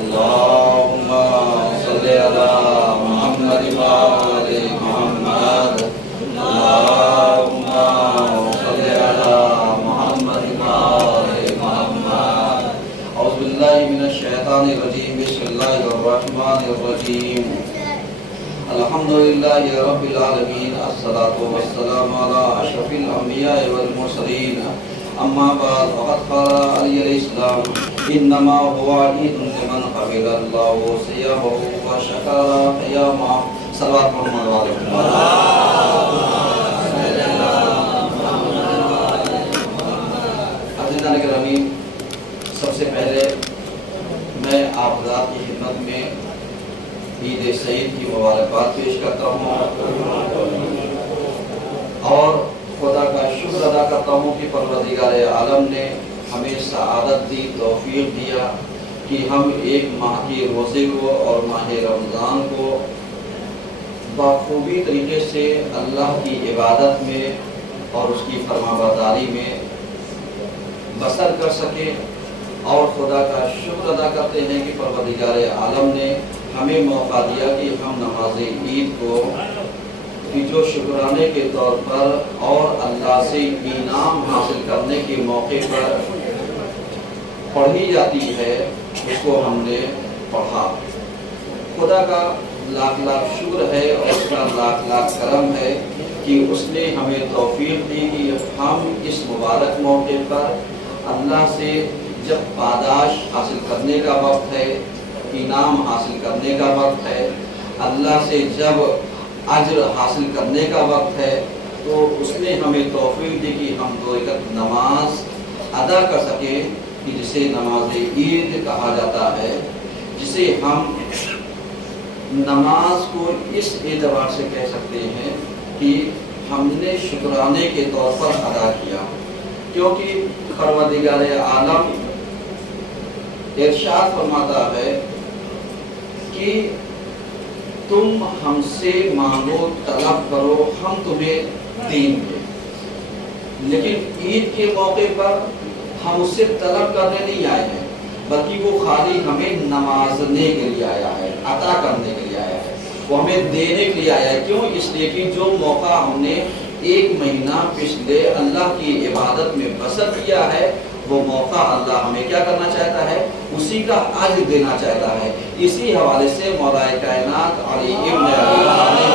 اللهم صل على محمد وآل محمد اللهم صل على محمد وآل محمد أعوذ بالله من الشيطان الرجيم بسم الله الرحمن الرحيم الحمد لله رب العالمين الصلاة والسلام على أشرف الأنبياء والمرسلين أما بعد فقد قال علي الإسلام إنما هو عيد لمن قبل الله صيامه وشكر قيامه صلوات محمد وعليكم عزیزان گرامی، سب سے پہلے میں آپ حضرات کی خدمت میں عید سعید کی مبارکباد پیش کرتا ہوں اور خدا کا شکر ادا کرتا ہوں کہ پروردگار عالم نے ہمیں سعادت دی، توفیق دیا کہ ہم ایک ماہ کی روزے کو اور ماہ رمضان کو بخوبی طریقے سے اللہ کی عبادت میں اور اس کی فرمانبرداری میں بسر کر سکے، اور خدا کا شکر ادا کرتے ہیں کہ پروردگار عالم نے ہمیں موقع دیا کہ ہم نماز عید کو کہ جو شکرانے کے طور پر اور اللہ سے انعام حاصل کرنے کے موقع پر پڑھی جاتی ہے، اس کو ہم نے پڑھا۔ خدا کا لاکھ لاکھ شکر ہے اور اس کا لاکھ لاکھ کرم ہے کہ اس نے ہمیں توفیق دی کہ ہم اس مبارک موقع پر اللہ سے جب پاداش حاصل کرنے کا وقت ہے، انعام حاصل کرنے کا وقت ہے، اللہ سے جب اجر حاصل کرنے کا وقت ہے، تو اس نے ہمیں توفیق دی کہ ہم دو رکعت نماز ادا کر سکیں کہ جسے نماز عید کہا جاتا ہے، جسے ہم نماز کو اس اعتبار سے کہہ سکتے ہیں کہ ہم نے شکرانے کے طور پر ادا کیا، کیونکہ پروردگار عالم ارشاد فرماتا ہے کہ تم ہم سے مانگو، طلب کرو، ہم تمہیں دیں گے۔ لیکن عید کے موقع پر ہم اس سے طلب کرنے نہیں آئے ہیں، بلکہ وہ خالی ہمیں نوازنے کے لیے آیا ہے، عطا کرنے کے لیے آیا ہے، وہ ہمیں دینے کے لیے آیا ہے۔ کیوں؟ اس لیے کہ جو موقع ہم نے ایک مہینہ پچھلے اللہ کی عبادت میں بسر کیا ہے، وہ موقع اللہ ہمیں کیا کرنا چاہتا ہے؟ اسی کا اجر دینا چاہتا ہے۔ اسی حوالے سے مولا کائنات علی ابن ابی طالب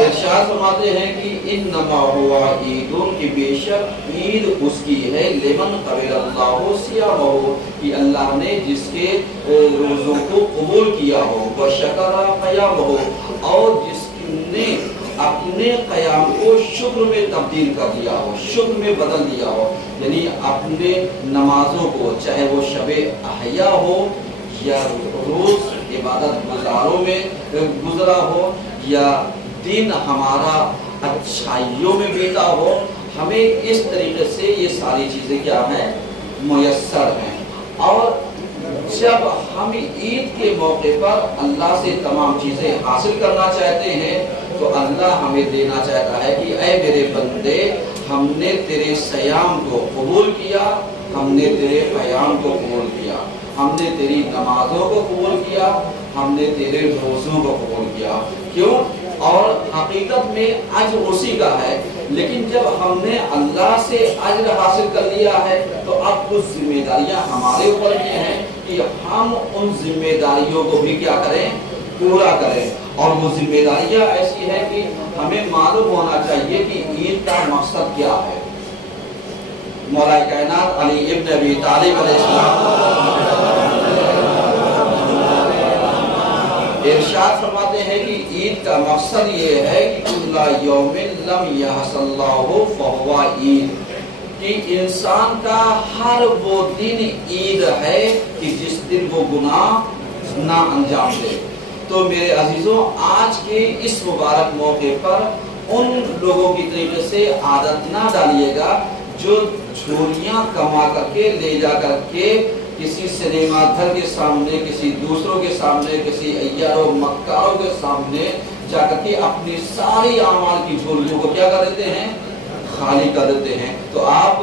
ارشاد فرماتے ہیں کہ انما ہوا عید، کہ بے شک عید اس کی ہے لمن قبل اللہ صیامہ، کہ اللہ نے جس کے روزوں کو قبول کیا ہو، وشکر قیامہ، اور جس نے اپنے قیام کو شکر میں تبدیل کر دیا ہو، شکر میں بدل دیا ہو، یعنی اپنے نمازوں کو چاہے وہ شب احیا ہو یا روز عبادت گزاروں میں گزرا ہو یا دن ہمارا اچھائیوں میں بیتا ہو، ہمیں اس طریقے سے یہ ساری چیزیں کیا ہیں؟ میسر ہیں۔ اور جب ہم عید کے موقع پر اللہ سے تمام چیزیں حاصل کرنا چاہتے ہیں تو اللہ ہمیں دینا چاہتا ہے کہ اے میرے بندے، ہم نے تیرے صیام کو قبول کیا، ہم نے تیرے قیام کو قبول کیا، ہم نے تیری نمازوں کو قبول کیا، ہم نے تیرے روزوں کو قبول کیا۔ کیوں؟ اور حقیقت میں اجر اسی کا ہے، لیکن جب ہم نے اللہ سے اجر حاصل کر لیا ہے تو اب کچھ ذمہ داریاں ہمارے اوپر یہ ہیں کہ ہم ان ذمہ داریوں کو بھی کیا کریں؟ پورا کریں۔ اور وہ ذمہ داریاں ایسی ہیں کہ ہمیں معلوم ہونا چاہیے کہ عید کا مقصد کیا ہے۔ مولا کائنات علی ابن ابی طالب علیہ السلام ارشاد فرماتے ہیں کہ عید کا مقصد یہ ہے کہ کل یوم لم یحص اللہ فہو عید، کہ انسان کا ہر وہ دن عید ہے کہ جس دن وہ گناہ نہ انجام دے۔ تو میرے عزیزوں، آج کے اس مبارک موقع پر ان لوگوں کی طریقے سے عادت نہ ڈالیے گا جو جھولیاں کما کر کے لے جا کر کے کسی سنیما گھر کے سامنے، کسی دوسروں کے سامنے، کسی عیاروں مکاروں کے سامنے جا کر کے اپنی ساری اعمال کی جھولیوں کو کیا کر دیتے ہیں؟ خالی کر دیتے ہیں۔ تو آپ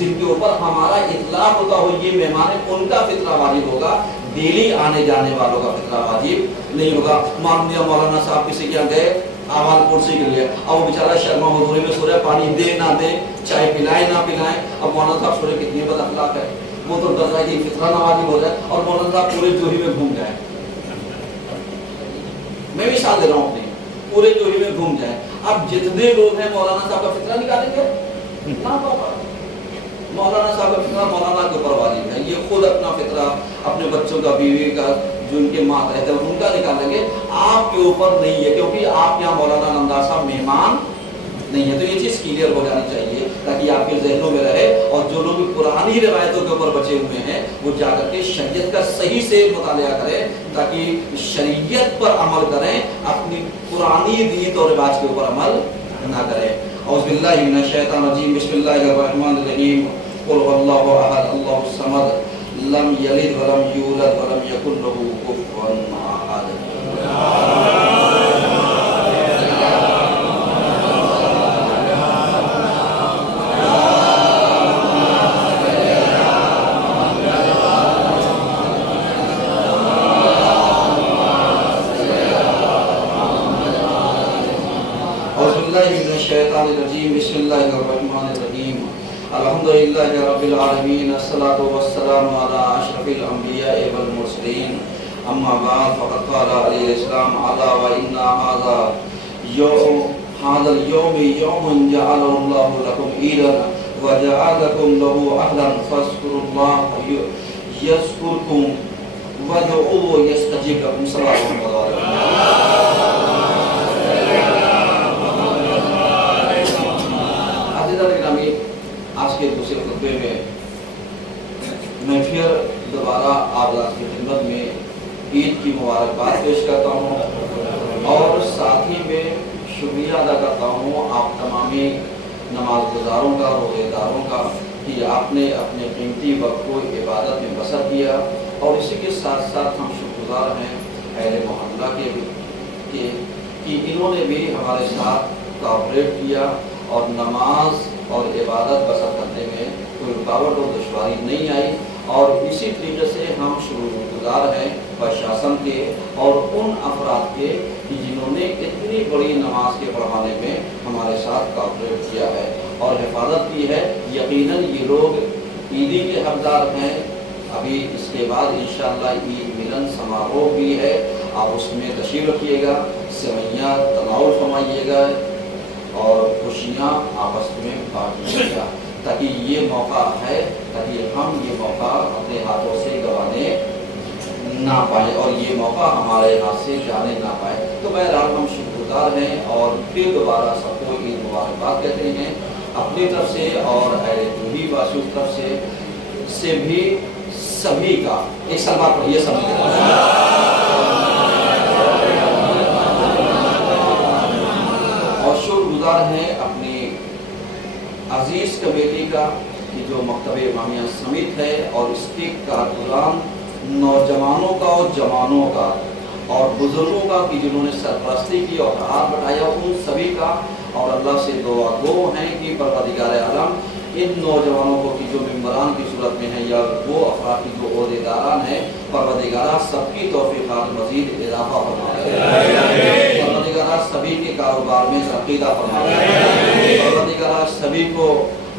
جن کے اوپر ہمارا اطلاق ہوتا ہو یہ مہمان ہے ان کا فطرہ واجب ہوگا، ڈیلی آنے جانے والوں کا فطرہ واجب نہیں ہوگا۔ مان لیا مولانا صاحب کسی کے گئے آواز پرسی کے لیے، اب وہ بیچارہ شرما حضوری میں سو رہا ہے، پانی دے نہ دے، چائے پلائے نہ پلائیں، اب مولانا صاحب سو رہے کتنی بد اخلاق ہے، وہ تو ڈر رہا ہے کہ فطرہ نہ واجب ہو جائے اور مولانا صاحب پورے جوہری میں گھوم جائے۔ میں بھی ساتھ دے رہا ہوں اپنے، پورے جوہری میں گھوم جائے۔ اب جتنے لوگ ہیں مولانا صاحب کا فطرہ نکالیں گے نہ ہوگا۔ مولانا صاحب کا فطرہ مولانا کے اوپر واجب ہے، یہ خود اپنا فطرہ اپنے بچوں کا، بیوی کا، جو ان کے ماتحت ہے ان کا نکالیں گے، آپ کے اوپر نہیں ہے، کیونکہ آپ یہاں مولانا نمدار صاحب مہمان نہیں ہے۔ تو یہ چیز کلیئر ہو جانی چاہیے تاکہ آپ کے ذہنوں میں رہے، اور جو لوگ پرانی روایتوں کے اوپر بچے ہوئے ہیں وہ جا کر کے شریعت کا صحیح سے مطالعہ کریں تاکہ شریعت پر عمل کریں، اپنی پرانی ریت اور رواج کے اوپر عمل نہ کریں۔ اعوذ باللہ من الشیطان الرجیم، بسم اللہ الرحمن الرحیم، قل هو اللہ احد اللہ الصمد لم یلد ولم یولد ولم یکن له کفوا احد۔ الشیطان الرجیم، بسم اللہ الرحمن الرحیم، الحمدللہ رب العالمین، الصلاۃ والسلام علی اشرف الانبیاء والمرسلین، اما بعد فقد قال علیہ السلام الا وان هذا اليوم يوم جعله الله لكم عيدا وجعلكم له اهلا فاذكروا الله يذكركم وادعوه يستجب لكم۔ صلی اللہ علیہ وسلم۔ آج کے دوسرے خطبے میں پھر دوبارہ آپ کی خدمت میں عید کی مبارکباد پیش کرتا ہوں اور ساتھ ہی میں شکریہ ادا کرتا ہوں آپ تمامی نماز گزاروں کا، روزے داروں کا کہ آپ نے اپنے قیمتی وقت کو عبادت میں بسر کیا، اور اسی کے ساتھ ساتھ ہم شکر گزار ہیں اہل محلہ کے کہ انہوں نے بھی ہمارے ساتھ کوآپریٹ کیا اور نماز اور عبادت بسر کرنے میں کوئی رکاوٹ اور دشواری نہیں آئی، اور اسی طریقے سے ہم شکر گزار ہیں پرشاسن کے اور ان افراد کے جنہوں نے اتنی بڑی نماز کے پڑھانے میں ہمارے ساتھ کوآپریٹ کیا ہے اور حفاظت کی ہے۔ یقیناً یہ لوگ عیدی کے حقدار ہیں۔ ابھی اس کے بعد انشاءاللہ عید ملن سماروہ بھی ہے، آپ اس میں تشریف رکھیے گا، سوئیاں تناول فرمائیے گا اور خوشیاں آپس میں بانٹیے گا، تاکہ یہ موقع ہے، تاکہ ہم یہ موقع اپنے ہاتھوں سے گنوانے نہ پائیں اور یہ موقع ہمارے ہاتھ سے جانے نہ پائے۔ تو بہرحال ہم شکر گزار ہیں اور پھر دوبارہ سب کو عید مبارکباد کہتے ہیں اپنی طرف سے اور اہل توحید واسیوں کی طرف سے بھی سبھی کا۔ ایک سلوات پڑھیے سبھی کا۔ اور شکر گزار ہیں اپنی عزیز کمیٹی کا کہ جو مکتب امامیہ سمیت ہے اور اس کے کارکنان نوجوانوں کا اور جوانوں کا اور بزرگوں کا کہ جنہوں نے سرپرستی کی اور ہاتھ بٹھایا، ان سبھی کا، اور اللہ سے دعا گو ہیں کہ پروردگار عالم ان نوجوانوں کو کہ جو ممبران کی صورت میں ہیں یا وہ افراد کی جو عہدیداران ہیں، پروردگار سب کی توفیقات مزید اضافہ فرمائے، پروردگار سبھی کے کاروبار میں ترقی عطا فرمائے، پروردگار سبھی کو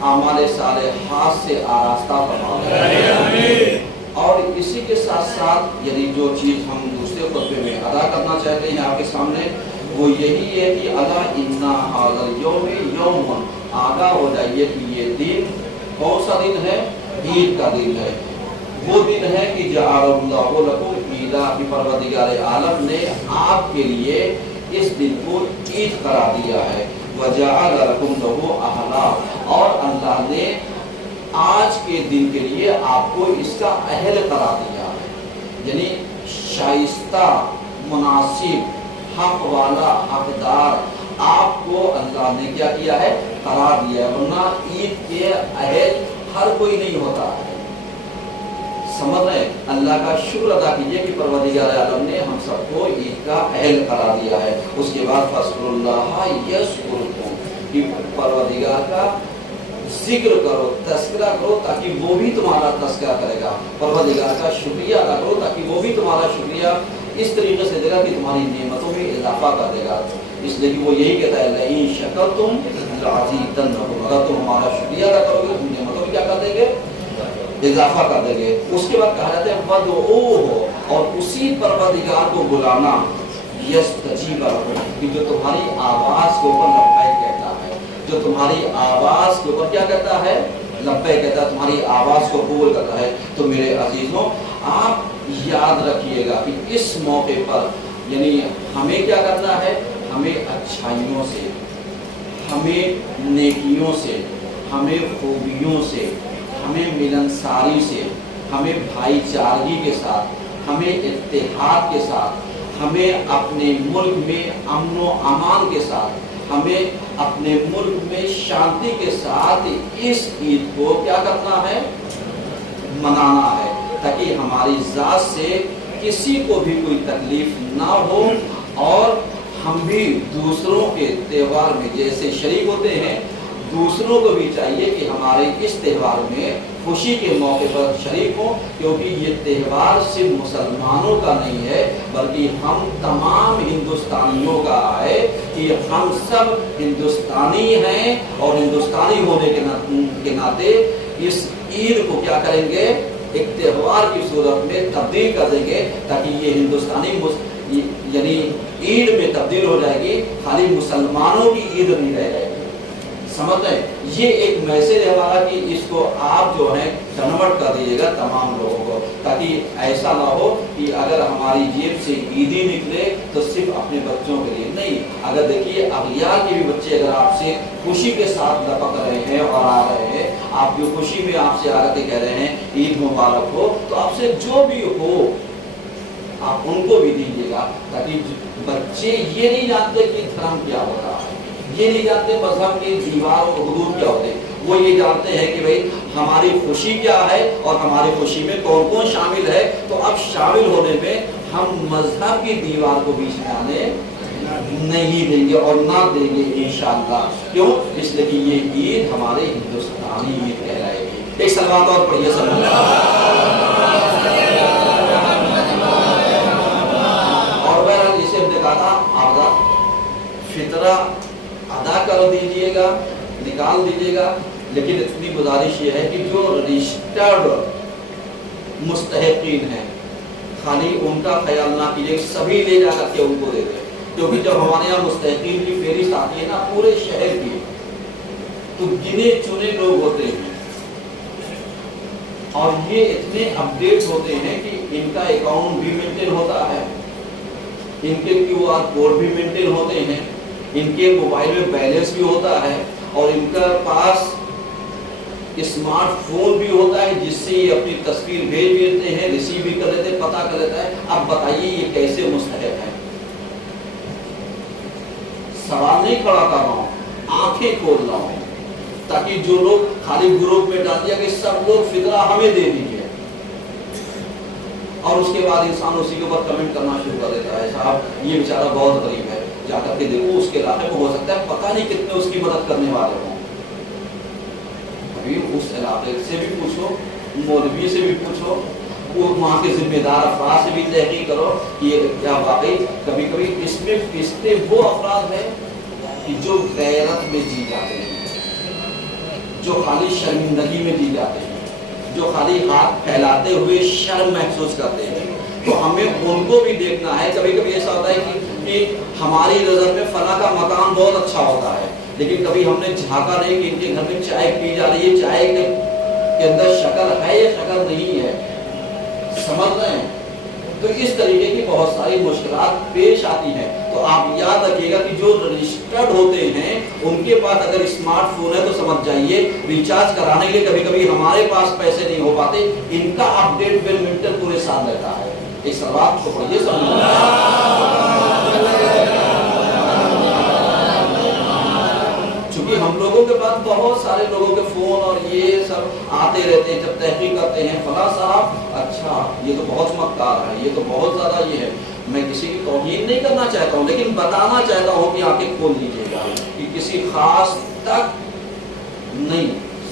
اعمال صالحات سے آراستہ فرمائے۔ اور اسی کے ساتھ ساتھ یعنی جو چیز ہم دوسرے خطبے میں ادا کرنا چاہتے ہیں آپ کے سامنے وہ یہی ہے کہ الا ان ھذا اليوم یوم، آگاہ ہو جائیے کہ یہ دن کون سا دن ہے؟ عید کا دن ہے۔ وہ دن ہے کہ جعل اللہ لکم عیدا، کہ پروردگار عالم نے آپ کے لیے اس دن کو عید قرار دیا ہے، وجعل لکم لہ اہلا، اور اللہ نے آج کے دن کے لیے آپ کو اس کا اہل قرار دیا ہے، یعنی شائستہ، مناسب، حق والا، حقدار آپ کو اللہ نے کیا کیا ہے؟ قرار دیا ہے، ورنہ عید کے اہل ہر کوئی نہیں ہوتا ہے۔ سمجھ رہے؟ اللہ کا شکر ادا کیجئے کہ پروردگار عالم نے ہم سب کو عید کا اہل قرار دیا ہے۔ اس کے بعد فاذکروا اللہ یذکرکم، کہ پروردگار کا ذکر کرو، تذکرہ کرو، تاکہ وہ بھی تمہارا تذکرہ کرے گا، پروردگار کا شکریہ ادا کرو تاکہ وہ بھی تمہارا شکریہ اس طریقے سے دے گا کہ تمہاری نعمتوں میں اضافہ کر دے گا۔ اس لیے کہ وہ یہی کہتا ہے لئن شکرتم لازیدنکم، اگر تم ہمارا شکریہ ادا کرو گے تم نعمتوں میں کیا کر دیں گے؟ اضافہ کر دیں گے۔ اس کے بعد کہا جاتا ہے وَدْعُوهُ، اور اسی پروردگار کو بلانا، یستجیب لکم، کہ جو تمہاری آواز کے اوپر لبیک کہتا ہے، جو تمہاری آواز کے اوپر کیا کہتا ہے؟ لبیک کہتا ہے، تمہاری آواز کو قبول کرتا ہے۔ تو میرے عزیزوں آپ یاد رکھیے گا کہ اس موقع پر یعنی ہمیں کیا کرنا ہے؟ ہمیں اچھائیوں سے، ہمیں نیکیوں سے، ہمیں خوبیوں سے، ہمیں ملنساری سے، ہمیں بھائی چارگی کے ساتھ، ہمیں اتحاد کے ساتھ، ہمیں اپنے ملک میں امن و امان کے ساتھ، ہمیں اپنے ملک میں شانتی کے ساتھ اس عید کو کیا کرنا ہے؟ منانا ہے، تاکہ ہماری ذات سے کسی کو بھی کوئی تکلیف نہ ہو، اور ہم بھی دوسروں کے تہوار میں جیسے شریک ہوتے ہیں، دوسروں کو بھی چاہیے کہ ہمارے اس تہوار میں خوشی کے موقع پر شریک ہوں، کیونکہ یہ تہوار صرف مسلمانوں کا نہیں ہے بلکہ ہم تمام ہندوستانیوں کا ہے، کہ ہم سب ہندوستانی ہیں، اور ہندوستانی ہونے کے ناطے اس عید کو کیا کریں گے؟ ایک تہوار کی صورت میں تبدیل کر دیں گے، تاکہ یہ ہندوستانی یعنی عید میں تبدیل ہو جائے گی، خالی مسلمانوں کی عید نہیں رہ جائے گی۔ سمجھتے ہیں؟ یہ ایک میسج ہے ہمارا کہ اس کو آپ جو ہے کنورٹ کر دیجیے گا تمام لوگوں کو، تاکہ ایسا نہ ہو کہ اگر ہماری جیب سے عیدی نکلے تو صرف اپنے بچوں کے لیے نہیں، اگر دیکھیے اغیار کے بھی بچے اگر آپ سے خوشی کے ساتھ لپک رہے ہیں اور آ رہے ہیں، آپ جو خوشی میں آپ سے آ کے کہہ رہے ہیں عید مبارک ہو، تو آپ سے جو بھی ہو آپ ان کو بھی دیجیے گا، تاکہ بچے یہ نہیں جانتے کہ دھرم کیا ہوتا ہے، یہ نہیں جانتے مذہب کی دیوار اور حدود کیا ہوتے ہیں، وہ یہ جانتے ہیں کہ بھئی ہماری خوشی کیا ہے اور ہماری خوشی میں کون کون شامل ہے۔ تو اب شامل ہونے میں ہم مذہب کی دیوار کو بیچ میں آنے نہیں دیں گے اور نہ دیں گے انشاءاللہ۔ کیوں؟ اس لیے کہ یہ عید ہمارے ہندوستانی عید کہلائے گی۔ ایک صلوات اور پڑھیے صلی اللہ علیہ وسلم۔ اور بہرحال جسے ہم نے کہا تھا آپ فطرہ ادا کر دیجئے گا، نکال دیجئے گا، لیکن اتنی گزارش یہ ہے کہ جو رجسٹرڈ مستحقین ہیں خالی ان کا خیال نہ کیجئے، سبھی لے جا کر کے ان کو دے دیں، کیونکہ جب ہمارے یہاں مستحقین کی فہرست آتی ہے نا پورے شہر کی، تو گنے چنے لوگ ہوتے ہیں اور یہ اتنے اپڈیٹ ہوتے ہیں کہ ان کا اکاؤنٹ بھی مینٹین ہوتا ہے، ان کے کیو آر کوڈ بھی مینٹین ہوتے ہیں، ان کے موبائل میں بیلنس بھی ہوتا ہے، اور ان کا پاس اسمارٹ فون بھی ہوتا ہے جس سے یہ اپنی تصویر بھیج دیتے ہیں، ریسیو بھی کر لیتے ہیں، پتہ کر لیتا ہے۔ اب بتائیے یہ کیسے مستحق ہیں؟ سوال نہیں کھڑا کر رہا ہوں، آنکھیں کھول رہا ہوں، تاکہ جو لوگ خالی گروپ میں ڈال دیا کہ سب لوگ فطرہ ہمیں دے دیجیے، اور اس کے بعد انسان اسی کے اوپر کمنٹ کرنا شروع کر دیتا ہے، صاحب یہ بیچارہ بہت غریب ہے، جا کر کے دیکھو اس کے علاقے میں ہو سکتا ہے پتہ نہیں کتنے اس کی مدد کرنے والے ہوں، ابھی اس علاقے سے بھی پوچھو، مولوی سے بھی پوچھو، وہ وہاں کے ذمہ دار افراد سے بھی تحقیق کرو کہ کیا واقعی کبھی کبھی اس میں پستے وہ افراد ہیں کہ جو غیرت میں جی جاتے ہیں، جو خالی شرمندگی میں جی جاتے ہیں، جو خالی ہاتھ پھیلاتے ہوئے شرم محسوس کرتے ہیں، تو ہمیں ان کو بھی دیکھنا ہے۔ کبھی کبھی ایسا ہوتا ہے کہ ہماری نظر میں فلاں کا مکان بہت اچھا ہوتا ہے، لیکن کبھی ہم نے جھانکا نہیں کہ ان کے گھر میں چائے پی جا رہی ہے، چائے کے اندر شکر ہے یا شکر نہیں ہے، سمجھ رہے ہیں؟ تو اس طریقے کی بہت ساری مشکلات پیش آتی ہیں، تو آپ یاد رکھیے گا کہ جو رجسٹرڈ ہوتے ہیں ان کے پاس اگر اسمارٹ فون ہے تو سمجھ جائیے ریچارج کرانے کے لیے کبھی کبھی ہمارے پاس پیسے نہیں ہو پاتے، ان کا اپڈیٹ بل منٹر پورے سال رہتا ہے۔ ایک سوال کو پڑھیے چونکہ ہم لوگوں کے پاس بہت سارے لوگوں کے فون اور یہ سب آتے رہتے ہیں، جب تحقیق کرتے ہیں فلاں صاحب اچھا یہ تو بہت مکار ہے، یہ تو بہت زیادہ یہ ہے، میں کسی کی توہین نہیں کرنا چاہتا ہوں لیکن بتانا چاہتا ہوں کہ آنکھیں کھول لیجیے گا کہ کسی خاص تک نہیں،